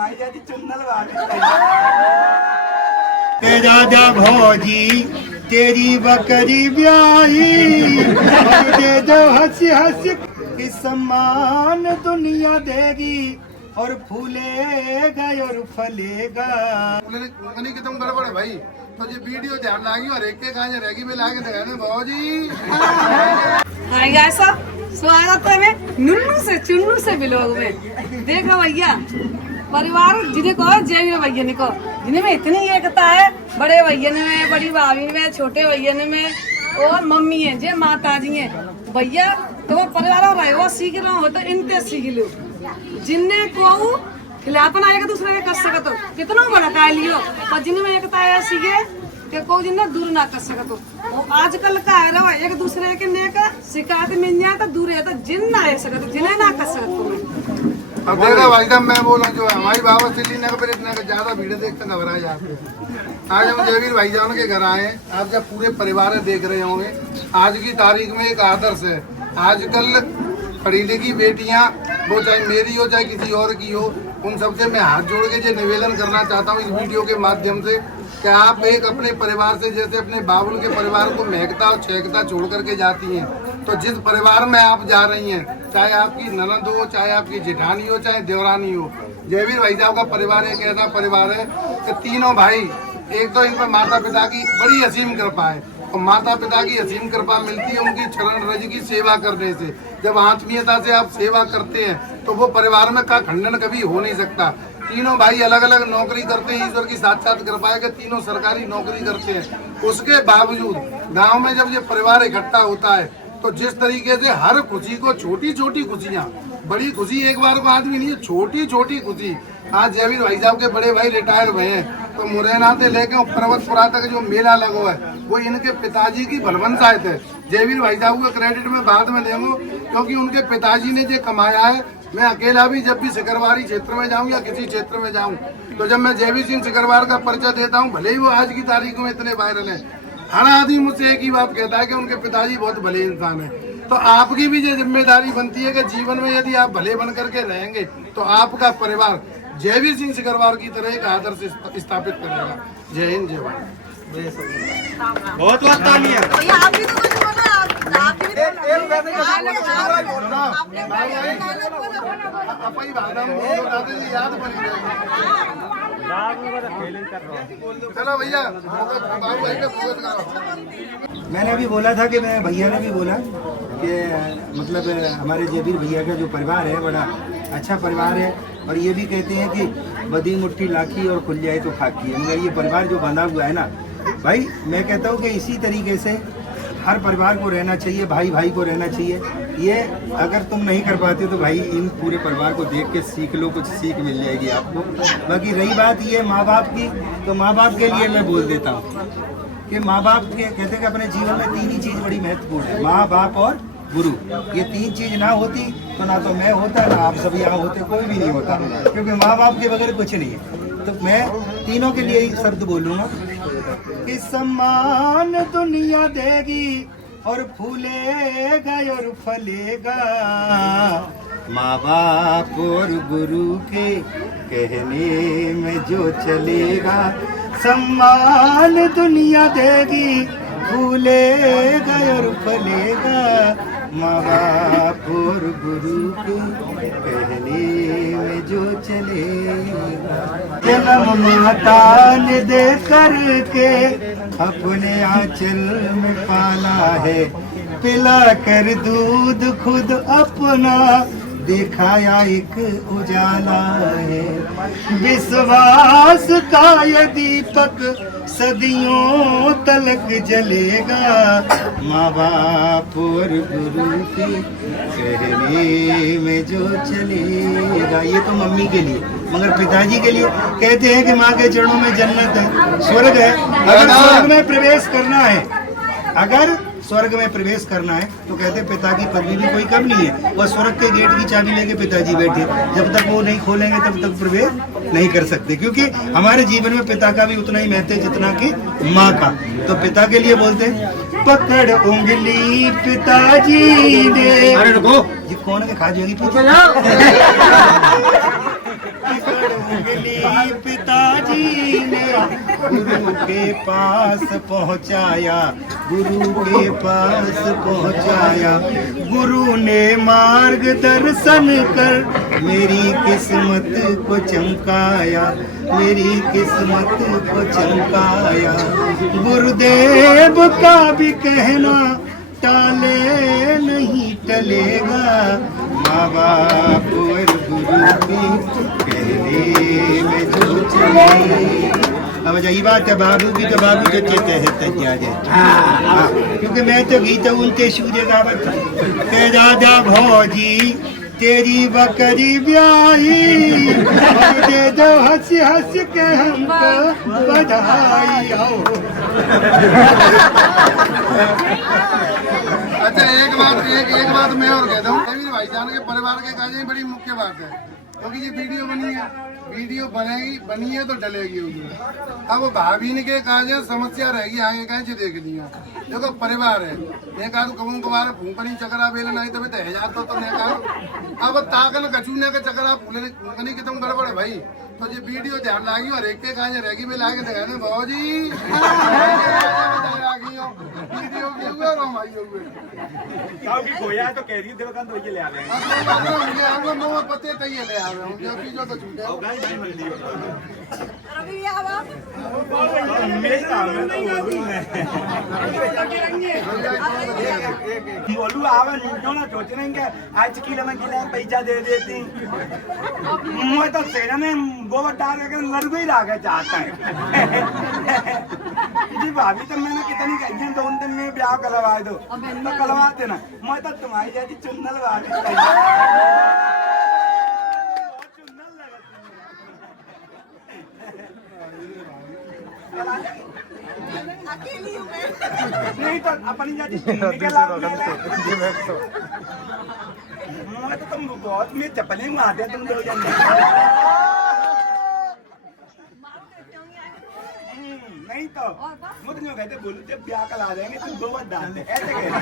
माई जाती चुन्नल वाली राजा भौजी तेरी बकरी ब्याही दे दो हंस हंस कि सम्मान दुनिया देगी और फूलेगा और फलेगा। उन्हें कि तुम गड़बड़ है भाई, तो ये वीडियो ध्यान लागी और एक के कहां रहेगी मैं लाके दिखाने भौजी। हाय गाइस, स्वागत है मैं नुन्नू से चुन्नू से ब्लॉग में। देखो भैया, परिवार जिन्हें कहो जय भैया ने कहो, जिन्हें में इतनी एकता है, बड़े भैया में, बड़ी भाभी में, छोटे भैया में और मम्मी है, जे माता जी है। भैया तो परिवार और रहे सीख रहा हो तो इनते सीख लो, जिन्हें को खिलापन आएगा दूसरे के कर सकत हो, कितना बड़ा का लियो, और जिन्हें में एकता है सीखे कि को जिन्हें दूर ना कर सकत हो। आजकल का है रहा एक दूसरे के ने का शिकायत मिल जाए तो दूर है तो जिन ना है सकत, जिन्हें ना कर सकत हो। अब देखो भाई साहब, मैं बोला जो हमारी बाबा सिटी ने फिर इतना ज्यादा भीड़ देखते घबरा जाते हैं। आज हम जयवीर भाईजान के घर आए, आप जब पूरे परिवार देख रहे होंगे। आज की तारीख में एक आदर्श है, आजकल पढ़ी लिखी बेटियां, वो चाहे मेरी हो चाहे किसी और की हो, उन सबसे मैं हाथ जोड़ के जो निवेदन करना चाहता हूँ इस वीडियो के माध्यम से कि आप एक अपने परिवार से जैसे अपने बाबुल के परिवार को महकता और छेकता छोड़ करके जाती हैं, तो जिस परिवार में आप जा रही हैं, चाहे आपकी ननद हो, चाहे आपकी जेठानी हो, चाहे देवरानी हो, जयवीर भाई साहब का परिवार एक ऐसा परिवार है कि तीनों भाई, एक तो इन पर माता पिता की बड़ी असीम कृपा है, और माता पिता की असीम कृपा मिलती है उनकी चरण रज की सेवा करने से। जब आत्मीयता से आप सेवा करते हैं तो वो परिवार में का खंडन कभी हो नहीं सकता। तीनों भाई अलग अलग नौकरी करते हैं, ईश्वर की साक्षात कृपा है कि तीनों सरकारी नौकरी करते हैं। उसके बावजूद गांव में जब ये परिवार इकट्ठा होता है तो जिस तरीके से हर खुशी को, छोटी छोटी खुशियां, बड़ी खुशी एक बार को आदमी नहीं है, छोटी छोटी खुशी। आज जयवीर भाई साहब के बड़े भाई रिटायर हुए हैं, तो मुरैना से लेके पर्वतपुरा तक जो मेला लगो है वो इनके पिताजी की बलवंतायत है। जयवीर भाई साहब को क्रेडिट में बाद में देंगे, क्योंकि उनके पिताजी ने जो कमाया है। मैं अकेला भी जब भी सिकरवारी क्षेत्र में जाऊं या किसी क्षेत्र में जाऊं, तो जब मैं जयवीर सिंह सिकरवार का परिचय देता हूं, भले ही वो आज की तारीख में इतने वायरल है, हर आदमी मुझसे एक ही बात कहता है कि उनके पिताजी बहुत भले इंसान है। तो आपकी भी ये जिम्मेदारी बनती है कि जीवन में यदि आप भले बन करके रहेंगे तो आपका परिवार जयवीर सिंह सिकरवार की तरह एक आदर्श स्थापित करेगा। जय हिंद, जय भारत। बहुत बहुत तालियां। चलो भैया, मैंने अभी बोला था कि मैं भैया ने भी बोला कि मतलब हमारे जयवीर भैया का जो परिवार है बड़ा अच्छा परिवार है, और ये भी कहते हैं कि बदी मुट्ठी लाखी और खुल जाए तो खाकी। मगर ये परिवार जो बंधा हुआ है ना भाई, मैं कहता हूँ कि इसी तरीके से हर परिवार को रहना चाहिए, भाई भाई को रहना चाहिए। ये अगर तुम नहीं कर पाते तो भाई इन पूरे परिवार को देख के सीख लो, कुछ सीख मिल जाएगी आपको। बाकी रही बात ये माँ बाप की, तो माँ बाप के लिए मैं बोल देता हूँ कि माँ बाप के कहते हैं कि अपने जीवन में तीन ही चीज़ बड़ी महत्वपूर्ण है, माँ बाप और गुरु। ये तीन चीज ना होती तो ना तो मैं होता, ना आप सब यहाँ होते, कोई भी नहीं होता, क्योंकि माँ बाप के बगैर कुछ नहीं है। तो मैं तीनों के लिए ही शब्द बोलूँगा कि सम्मान दुनिया देगी और फूलेगा और फलेगा, माँ बाप और गुरु के कहने में जो चलेगा। सम्मान दुनिया देगी, फूलेगा और फलेगा, माँ बाप और गुरु के कहने में जो चलेगा। जन्म माता ने दे करके अपने आंचल में पाला है, पिला कर दूध खुद अपना दिखाया एक उजाला है। विश्वास का ये दीपक सदियों तलक जलेगा, माँ बाप और गुरु के कहने में जो चलेगा। ये तो मम्मी के लिए, मगर पिताजी के लिए कहते हैं कि माँ के चरणों में जन्नत है, स्वर्ग है। अगर स्वर्ग में प्रवेश करना है, अगर स्वर्ग में प्रवेश करना है तो कहते पिता की पदवी भी कोई कम नहीं है, और स्वर्ग के गेट की चाबी लेके पिताजी बैठे, जब तक वो नहीं खोलेंगे तब तक प्रवेश नहीं कर सकते। क्योंकि हमारे जीवन में पिता का भी उतना ही महत्व है जितना कि माँ का। तो पिता के लिए बोलते हैं, पकड़ उंगली पिताजी ने। अरे रुको, ये कौन है? खा जाएगी। पकड़ जंगली पिताजी ने गुरु के पास पहुंचाया, गुरु के पास पहुंचाया। गुरु ने मार्गदर्शन कर मेरी किस्मत को चमकाया, मेरी किस्मत को चमकाया। गुरुदेव का भी कहना टाले नहीं टलेगा, माँ बाप और गुरु की कहने में जो चले। अब यही बात है बाबू की, तो बाबू तो चेते है तैयार है। क्योंकि मैं तो गीत उनते सूर्य गावत के दादा भौजी तेरी बकरी ब्याही, दे दो हंस हंस के हमको बधाई आओ। अच्छा एक बात मैं और कहता हूँ, जयवीर भाईजान के परिवार के काज में बड़ी मुख्य बात है, क्योंकि ये वीडियो बनी है, वीडियो बनी है तो डलेगी उसमें। अब भाभी ने के काज समस्या रहेगी आगे कहीं देख लिया। देखो परिवार है, ने कहा तो कबूं कबार फूंकनी चकरा बेल नहीं तभी 1000 तो ने कहा अब ताकन कचूने के चकरा फूंकनी कितम गड़बड़ है भाई। तो ये वीडियो ध्यान लागी और एक के काज रहेगी भी लाके दिखाने भौजी वीडियो की हुए और हम आई हुए काफी खोया है तो कह रही देवकांत तो ये ले आ रहे हैं। हम लोग नो पते तय ले आ रहे हैं जो की जो तो छूटे बोलू आवा जो ना सोच रहे हैं आज किलो में किलो पैसा दे देती। मैं तो सेना में गोबर डाल के लड़को ही रहा चाहता है। जी भाभी तो मैंने कितनी कही 2 दिन में ब्याह करवा दो तो करवाते ना। मैं तो तुम्हारी जैसी चुन्नल भाभी नहीं तो अपनी जाति मैं तो तुम बहुत में चप्पलें मारते तुम लोग नहीं तो मुझे नहीं कहते बोलू जब ब्याह करा देंगे तुम गोबर डाल दे ऐसे कहते